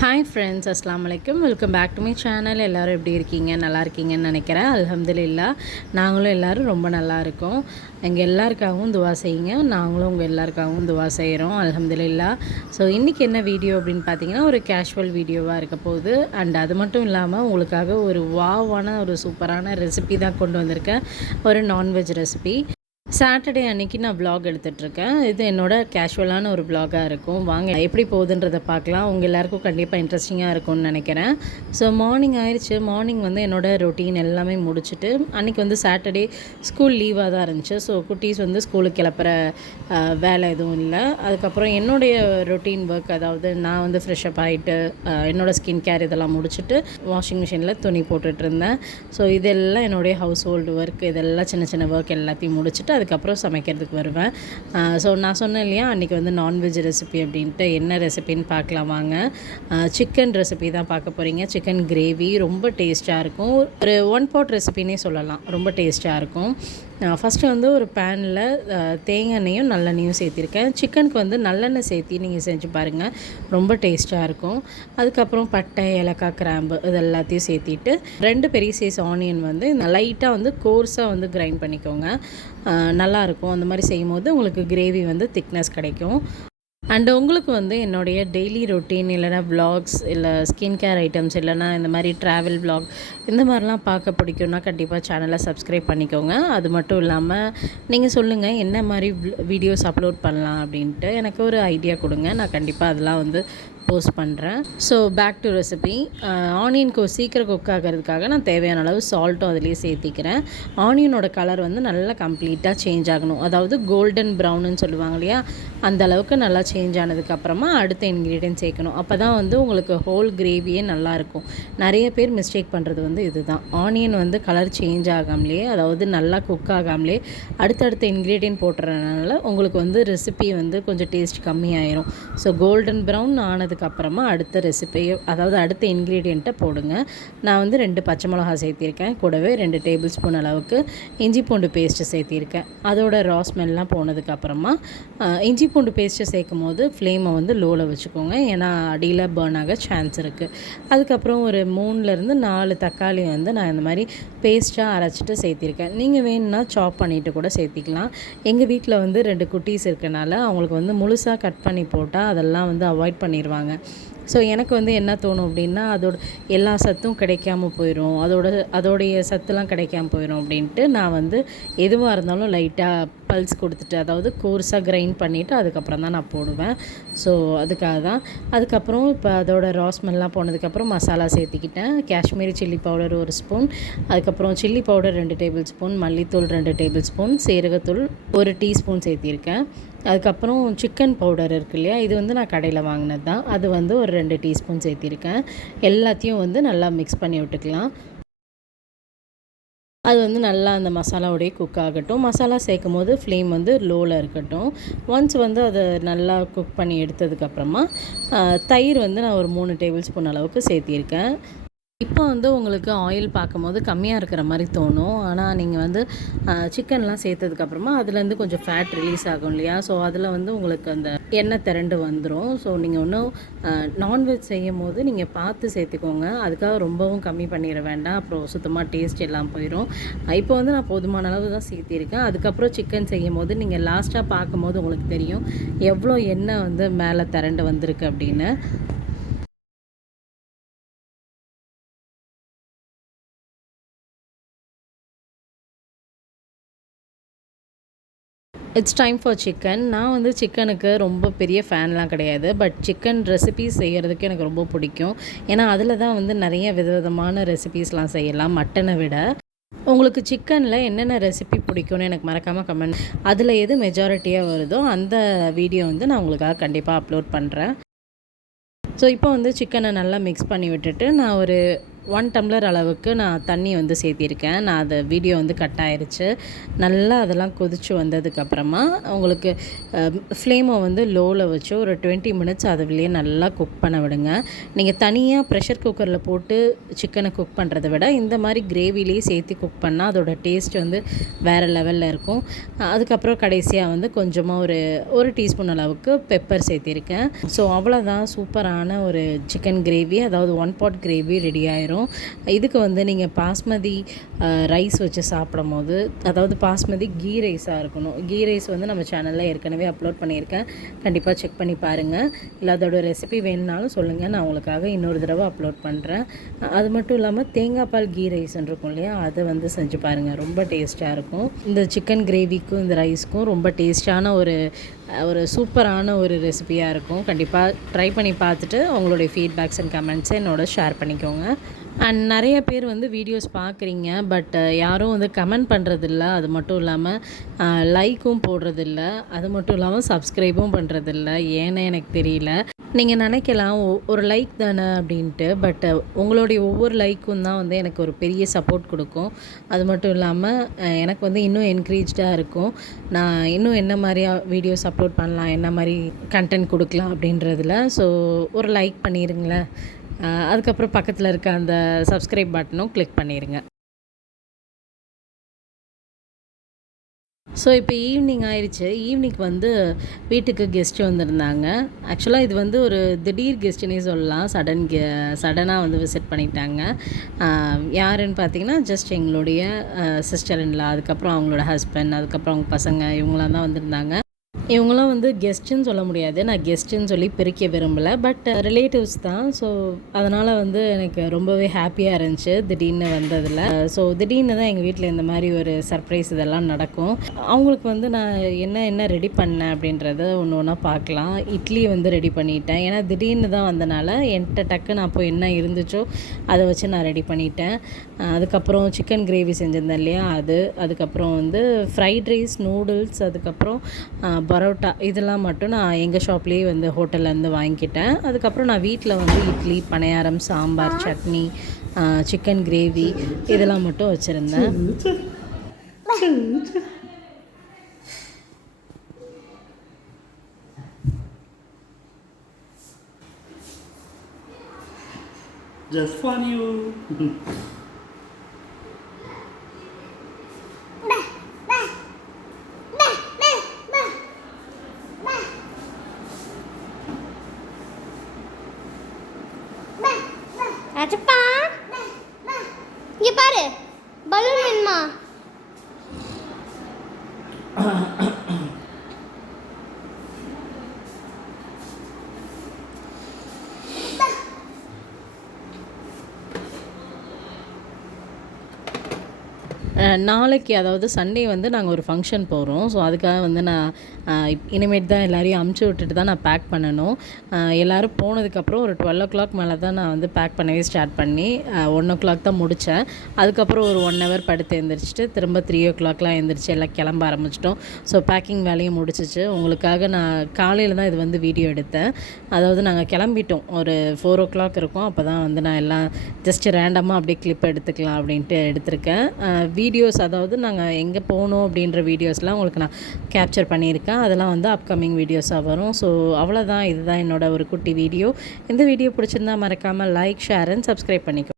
Hi friends, அஸ்ஸலாமு அலைக்கும். Welcome back to my channel. எல்லோரும் எப்படி இருக்கீங்க? நல்லா இருக்கீங்கன்னு நினைக்கிறேன். அல்ஹம்துலில்லாஹ் நாங்களும் எல்லோரும் ரொம்ப நல்லா இருக்கோம். எங்கள் எல்லாருக்காகவும் துவா செய்யுங்க. நாங்களும் உங்கள் எல்லாருக்காகவும் துவா செய்கிறோம். அல்ஹம்துலில்லாஹ். ஸோ இன்றைக்கி என்ன வீடியோ அப்படின்னு பார்த்தீங்கன்னா, ஒரு கேஷுவல் வீடியோவாக இருக்க போகுது. அண்ட் அது மட்டும் இல்லாமல் உங்களுக்காக ஒரு வாவான ஒரு சூப்பரான ரெசிபி தான் கொண்டு வந்திருக்கேன். ஒரு நான்வெஜ் ரெசிபி. சாட்டர்டே அன்றைக்கி நான் வ்ளாக் எடுத்துகிட்ருக்கேன். இது என்னோடய கேஷுவலான ஒரு வ்ளாகாக இருக்கும். வாங்க எப்படி போகுதுன்றதை பார்க்கலாம். உங்கள் எல்லாேருக்கும் கண்டிப்பாக இன்ட்ரெஸ்டிங்காக இருக்கும்னு நினைக்கிறேன். ஸோ மார்னிங் ஆயிடுச்சு. மார்னிங் வந்து என்னோடய ரொட்டீன் எல்லாமே முடிச்சுட்டு, அன்றைக்கி வந்து சாட்டர்டே ஸ்கூல் லீவாக தான் இருந்துச்சு. ஸோ குட்டீஸ் வந்து ஸ்கூலுக்கு கிளப்புற வேலை எதுவும் இல்லை. அதுக்கப்புறம் என்னுடைய ரொட்டீன் ஒர்க், அதாவது நான் வந்து ஃப்ரெஷ்அப் ஆகிட்டு என்னோடய ஸ்கின் கேர் இதெல்லாம் முடிச்சுட்டு வாஷிங் மிஷினில் துணி போட்டுட்ருந்தேன். ஸோ இதெல்லாம் என்னுடைய ஹவுஸ் ஹோல்டு ஒர்க், இதெல்லாம் சின்ன சின்ன ஒர்க் எல்லாத்தையும் முடிச்சுட்டு அதுக்கப்புறம் சமைக்கிறதுக்கு வருவேன். ஸோ நான் சொன்னேன் இல்லையா, அன்றைக்கி வந்து நான்வெஜ் ரெசிபி அப்படின்ட்டு. என்ன ரெசிபின்னு பார்க்கலாம் வாங்க. சிக்கன் ரெசிபி தான் பார்க்க போகிறீங்க. சிக்கன் கிரேவி ரொம்ப டேஸ்ட்டாக இருக்கும். ஒரு ஒன் பாட் ரெசிபின்னே சொல்லலாம். ரொம்ப டேஸ்ட்டாக இருக்கும். ஃபஸ்ட்டு வந்து ஒரு பேனில் தேங்காய் எண்ணெயும் நல்லெண்ணெயும் சேர்த்திருக்கேன். சிக்கனுக்கு வந்து நல்லெண்ணெய் சேர்த்தி நீங்கள் செஞ்சு பாருங்கள், ரொம்ப டேஸ்ட்டாக இருக்கும். அதுக்கப்புறம் பட்டை, ஏலக்காய், கிராம்பு இது எல்லாத்தையும் சேர்த்திட்டு 2 பெரிய சைஸ் ஆனியன் வந்து லைட்டாக வந்து கோர்ஸாக வந்து கிரைண்ட் பண்ணிக்கோங்க. நல்லாயிருக்கும். அந்த மாதிரி செய்யும்போது உங்களுக்கு கிரேவி வந்து திக்னஸ் கிடைக்கும். அண்டு உங்களுக்கு வந்து என்னுடைய டெய்லி ரொட்டீன் இல்லைனா வ்ளாக்ஸ், இல்லை ஸ்கின் கேர் ஐட்டம்ஸ், இல்லைனா இந்த மாதிரி ட்ராவல் வ்ளாக் இந்த மாதிரிலாம் பார்க்க பிடிக்கும்னா கண்டிப்பாக சேனலை சப்ஸ்கிரைப் பண்ணிக்கோங்க. அது மட்டும் இல்லாமல் நீங்கள் சொல்லுங்கள் என்ன மாதிரி வீடியோஸ் அப்லோட் பண்ணலாம் அப்படின்ட்டு. எனக்கு ஒரு ஐடியா கொடுங்க. நான் கண்டிப்பாக அதெல்லாம் வந்து போஸ்ட் பண்ணுறேன். So back to recipe. Onion சீக்கிரம் குக் ஆகிறதுக்காக நான் தேவையான அளவு சால்ட்டும் அதிலேயே சேர்த்திக்கிறேன். ஆனியனோட கலர் வந்து நல்லா கம்ப்ளீட்டாக சேஞ்ச் ஆகணும். அதாவது கோல்டன் ப்ரௌனுன்னு சொல்லுவாங்க இல்லையா, அந்த அளவுக்கு நல்லா சேஞ்ச் ஆனதுக்கப்புறமா அடுத்த இன்க்ரீடியன்ட் சேர்க்கணும். அப்போ தான் வந்து உங்களுக்கு ஹோல் கிரேவியே நல்லாயிருக்கும். நிறைய பேர் மிஸ்டேக் பண்ணுறது வந்து இதுதான். ஆனியன் வந்து கலர் சேஞ்ச் ஆகாமலே, அதாவது நல்லா குக் ஆகாமலே அடுத்தடுத்த இன்க்ரீடியன்ட் போட்டுறதுனால உங்களுக்கு வந்து ரெசிபி வந்து கொஞ்சம் டேஸ்ட் கம்மியாயிரும். ஸோ கோல்டன் ப்ரௌன் ஆனதுக்கப்புறமா அடுத்த ரெசிபியை, அதாவது அடுத்த இன்க்ரீடியண்ட்டை போடுங்க. நான் வந்து 2 பச்சை மிளகா சேர்த்திருக்கேன். கூடவே 2 டேபிள் ஸ்பூன் அளவுக்கு இஞ்சி பூண்டு பேஸ்ட்டு சேர்த்திருக்கேன். அதோட ரா ஸ்மெல்லாம் போனதுக்கப்புறமா இஞ்சி பூண்டு பேஸ்ட்டு சேர்க்கும் போது ஃப்ளேமை வந்து லோவில் வச்சுக்கோங்க. ஏன்னா அடியில் பர்ன் ஆக சான்ஸ் இருக்குது. அதுக்கப்புறம் ஒரு 3லேருந்து 4 தக்காளி வந்து நான் இந்த மாதிரி பேஸ்ட்டாக அரைச்சிட்டு சேர்த்திருக்கேன். நீங்கள் வேணும்னா சாப் பண்ணிவிட்டு கூட சேர்த்திக்கலாம். எங்கள் வீட்டில் வந்து 2 குட்டீஸ் இருக்கனால அவங்களுக்கு வந்து முழுசாக கட் பண்ணி போட்டால் அதெல்லாம் வந்து அவாய்ட் பண்ணிடுவாங்க. ஸோ எனக்கு வந்து என்ன தோணும் அப்படின்னா, அதோட எல்லா சத்தும் கிடைக்காம போயிடும், அதோடைய சத்துலாம் கிடைக்காம போயிடும் அப்படின்ட்டு நான் வந்து எதுவாக இருந்தாலும் லைட்டாக பல்ஸ் கொடுத்துட்டு, அதாவது கோர்ஸாக கிரைண்ட் பண்ணிவிட்டு அதுக்கப்புறம் தான் நான் போடுவேன். ஸோ அதுக்காக தான். அதுக்கப்புறம் இப்போ அதோட ரா ஸ்மெல்லாம் போனதுக்கப்புறம் மசாலா சேர்த்திக்கிட்டேன். காஷ்மீரி சில்லி பவுடர் 1 ஸ்பூன், அதுக்கப்புறம் சில்லி பவுடர் 2 டேபிள் ஸ்பூன், மல்லித்தூள் 2 டேபிள் ஸ்பூன், சீரகத்தூள் 1 டீஸ்பூன் சேர்த்திருக்கேன். அதுக்கப்புறம் சிக்கன் பவுடர் இருக்குது இல்லையா, இது வந்து நான் கடையில் வாங்கினது தான். அது வந்து ஒரு 2 டீஸ்பூன் சேர்த்திருக்கேன். எல்லாத்தையும் வந்து நல்லா மிக்ஸ் பண்ணி விட்டுக்கலாம். அது வந்து நல்லா அந்த மசாலாவோடையே குக் ஆகட்டும். மசாலா சேர்க்கும் போது ஃப்ளேம் வந்து லோவில் இருக்கட்டும். ஒன்ஸ் வந்து அதை நல்லா குக் பண்ணி எடுத்ததுக்கப்புறமா தயிர் வந்து நான் ஒரு 3 டேபிள் ஸ்பூன் அளவுக்கு சேர்த்திருக்கேன். இப்போ வந்து உங்களுக்கு ஆயில் பார்க்கும்போது கம்மியாக இருக்கிற மாதிரி தோணும். ஆனால் நீங்கள் வந்து சிக்கன்லாம் சேர்த்ததுக்கப்புறமா அதுலேருந்து கொஞ்சம் ஃபேட் ரிலீஸ் ஆகும் இல்லையா, ஸோ அதில் வந்து உங்களுக்கு அந்த எண்ணெய் திரண்டு வந்துடும். ஸோ நீங்கள் ஒன்றும் நான்வெஜ் செய்யும் போது நீங்கள் பார்த்து சேர்த்துக்கோங்க. அதுக்காக ரொம்பவும் கம்மி பண்ணிட வேண்டாம், அப்புறம் சுத்தமாக டேஸ்ட் எல்லாம் போயிடும். இப்போ வந்து நான் போதுமான அளவு தான் சேர்த்திருக்கேன். அதுக்கப்புறம் சிக்கன் செய்யும் போது நீங்கள் லாஸ்ட்டாக பார்க்கும்போது உங்களுக்கு தெரியும் எவ்வளோ எண்ணெய் வந்து மேலே திரண்டு வந்திருக்கு அப்படின்னு. It's time for chicken. நான் வந்து சிக்கனுக்கு ரொம்ப பெரிய ஃபேன்லாம் கிடையாது. பட் சிக்கன் ரெசிபீஸ் செய்கிறதுக்கு எனக்கு ரொம்ப பிடிக்கும். ஏன்னா அதில் தான் வந்து நிறைய விதவிதமான ரெசிபீஸ்லாம் செய்யலாம் மட்டனை விட. உங்களுக்கு சிக்கனில் என்னென்ன ரெசிபி பிடிக்கும்னு எனக்கு மறக்காமல் கமெண்ட், அதில் எது மெஜாரிட்டியாக வருதோ அந்த வீடியோ வந்து நான் உங்களுக்காக கண்டிப்பாக அப்லோட் பண்ணுறேன். ஸோ இப்போ வந்து சிக்கனை நல்லா மிக்ஸ் பண்ணி விட்டுட்டு நான் ஒரு 1 டம்ளர் அளவுக்கு நான் தண்ணி வந்து சேர்த்திருக்கேன். நான் அது வீடியோ வந்து கட் ஆயிருச்சு. நல்லா அதெல்லாம் கொதிச்சு வந்ததுக்கப்புறமா உங்களுக்கு ஃப்ளேமை வந்து லோவில் வச்சு ஒரு 20 மினிட்ஸ் அதுலேயே நல்லா குக் பண்ண விடுங்க. நீங்கள் தனியாக ப்ரெஷர் குக்கரில் போட்டு சிக்கனை குக் பண்ணுறத விட இந்த மாதிரி கிரேவிலேயே சேர்த்து குக் பண்ணால் அதோட டேஸ்ட் வந்து வேறு லெவலில் இருக்கும். அதுக்கப்புறம் கடைசியாக வந்து கொஞ்சமாக ஒரு டீஸ்பூன் அளவுக்கு பெப்பர் சேர்த்திருக்கேன். ஸோ அவ்வளோதான், சூப்பரான ஒரு சிக்கன் கிரேவி, அதாவது 1 பாட் கிரேவி ரெடி ஆயிரும். இதுக்கு வந்து நீங்கள் பாஸ்மதி ரைஸ் வச்சு சாப்பிடும் போது, அதாவது பாஸ்மதி கீ ரைஸாக இருக்கணும். கீ ரைஸ் வந்து நம்ம சேனலில் ஏற்கனவே அப்லோட் பண்ணியிருக்கேன், கண்டிப்பாக செக் பண்ணி பாருங்கள். இல்லை அதோட ரெசிபி வேணுனாலும் சொல்லுங்கள், நான் உங்களுக்காக இன்னொரு தடவை அப்லோட் பண்ணுறேன். அது மட்டும் இல்லாமல் தேங்காய் பால் கீ ரைஸ்ன்னு இருக்கும் இல்லையா, அதை வந்து செஞ்சு பாருங்கள், ரொம்ப டேஸ்ட்டாக இருக்கும். இந்த சிக்கன் கிரேவிக்கும் இந்த ரைஸ்க்கும் ரொம்ப டேஸ்டான ஒரு சூப்பரான ஒரு ரெசிபியாக இருக்கும். கண்டிப்பாக ட்ரை பண்ணி பார்த்துட்டு உங்களுடைய ஃபீட்பேக்ஸ் அண்ட் கமெண்ட்ஸை என்னோட ஷேர் பண்ணிக்கோங்க. அண்ட் நிறைய பேர் வந்து வீடியோஸ் பார்க்குறீங்க, பட் யாரும் வந்து கமெண்ட் பண்ணுறதில்ல. அது மட்டும் இல்லாமல் லைக்கும் போடுறதில்ல. அது மட்டும் இல்லாமல் சப்ஸ்கிரைபும் பண்ணுறதில்ல. ஏன்னு எனக்கு தெரியல. நீங்கள் நினைக்கலாம் ஒரு லைக் தானே அப்படின்ட்டு, பட் உங்களுடைய ஒவ்வொரு லைக்கும் தான் வந்து எனக்கு ஒரு பெரிய சப்போர்ட் கொடுக்கும். அது மட்டும் இல்லாமல் எனக்கு வந்து இன்னும் என்கரேஜ்டாக இருக்கும். நான் இன்னும் என்ன மாதிரி வீடியோஸ் அப்லோட் பண்ணலாம், என்ன மாதிரி கண்டென்ட் கொடுக்கலாம் அப்படின்றதில். ஸோ ஒரு லைக் பண்ணிடுங்களேன். அதுக்கப்புறம் பக்கத்தில் இருக்க அந்த சப்ஸ்கிரைப் பட்டனும் கிளிக் பண்ணிடுங்க. ஸோ இப்போ ஈவினிங் ஆயிடுச்சு. ஈவினிங் வந்து வீட்டுக்கு கெஸ்ட்டு வந்திருந்தாங்க. ஆக்சுவலாக இது வந்து ஒரு திடீர் கெஸ்ட்டுன்னே சொல்லலாம். சடனாக வந்து விசிட் பண்ணிட்டாங்க. யாருன்னு பார்த்தீங்கன்னா ஜஸ்ட் எங்களுடைய சிஸ்டர் இன் லா, அதுக்கப்புறம் அவங்களோட ஹஸ்பண்ட், அதுக்கப்புறம் அவங்க பசங்க, இவங்களாம் தான் வந்திருந்தாங்க. இவங்களாம் வந்து கெஸ்ட்டுன்னு சொல்ல முடியாது, நான் கெஸ்ட்டுன்னு சொல்லி பிரிக்க விரும்பலை, பட் ரிலேட்டிவ்ஸ் தான். ஸோ அதனால் வந்து எனக்கு ரொம்பவே ஹாப்பியாக இருந்துச்சு திடீர்னு வந்ததில். ஸோ திடீர்னு தான் எங்கள் வீட்டில் இந்த மாதிரி ஒரு சர்ப்ரைஸ் இதெல்லாம் நடக்கும். அவங்களுக்கு வந்து நான் என்ன ரெடி பண்ணேன் அப்படின்றத ஒன்று ஒன்றா பார்க்கலாம். இட்லி வந்து ரெடி பண்ணிட்டேன், ஏன்னா திடீர்னு தான் வந்தனால என்கிட்ட டக்குன்னு அப்போ என்ன இருந்துச்சோ அதை வச்சு நான் ரெடி பண்ணிட்டேன். அதுக்கப்புறம் சிக்கன் கிரேவி செஞ்சுருந்தேன் இல்லையா, அதுக்கப்புறம் வந்து ஃப்ரைட் ரைஸ், நூடுல்ஸ், அதுக்கப்புறம் பரோட்டா, இதெல்லாம் மட்டும் நான் எங்கள் ஷாப்லேயே வந்து ஹோட்டல்லேருந்து வாங்கிக்கிட்டேன். அதுக்கப்புறம் நான் வீட்டில் வந்து இட்லி, பணியாரம், சாம்பார், சட்னி, சிக்கன் கிரேவி இதெல்லாம் மட்டும் வச்சுருந்தேன். Just for you. அச்சப்பா, இங்க பாரு, பலூன் வேணுமா? நாளைக்கு, அதாவது சண்டே வந்து நாங்கள் ஒரு ஃபங்க்ஷன் போகிறோம். ஸோ அதுக்காக வந்து நான் இனிமேட் தான் எல்லாரையும் அமுச்சு விட்டுட்டு தான் நான் பேக் பண்ணணும். எல்லோரும் போனதுக்கப்புறம் ஒரு 12 மேலே தான் நான் வந்து பேக் பண்ணவே ஸ்டார்ட் பண்ணி 1 தான் முடித்தேன். அதுக்கப்புறம் ஒரு 1 ஹவர் படுத்து எழுந்திரிச்சிட்டு திரும்ப 3 எழுந்திரிச்சு எல்லாம் கிளம்ப ஆரம்பிச்சிட்டோம். ஸோ பேக்கிங் வேலையும் முடிச்சிச்சு. உங்களுக்காக நான் காலையில் தான் இது வந்து வீடியோ எடுத்தேன். அதாவது நாங்கள் கிளம்பிட்டோம், ஒரு 4 இருக்கும். அப்போ தான் வந்து நான் எல்லாம் ஜஸ்ட் ரேண்டமாக அப்படியே கிளிப் எடுத்துக்கலாம் அப்படின்ட்டு எடுத்திருக்கேன். வீடியோஸ், அதாவது நாங்கள் எங்கே போனோம் அப்படின்ற வீடியோஸ்லாம் உங்களுக்கு நான் கேப்சர் பண்ணியிருக்கேன். அதெல்லாம் வந்து அப்கமிங் வீடியோஸாக வரும். ஸோ அவ்வளோதான், இதுதான் என்னோட ஒரு குட்டி வீடியோ. இந்த வீடியோ பிடிச்சிருந்தா மறக்காமல் லைக், ஷேர் அண்ட் சப்ஸ்கிரைப் பண்ணிக்கோ.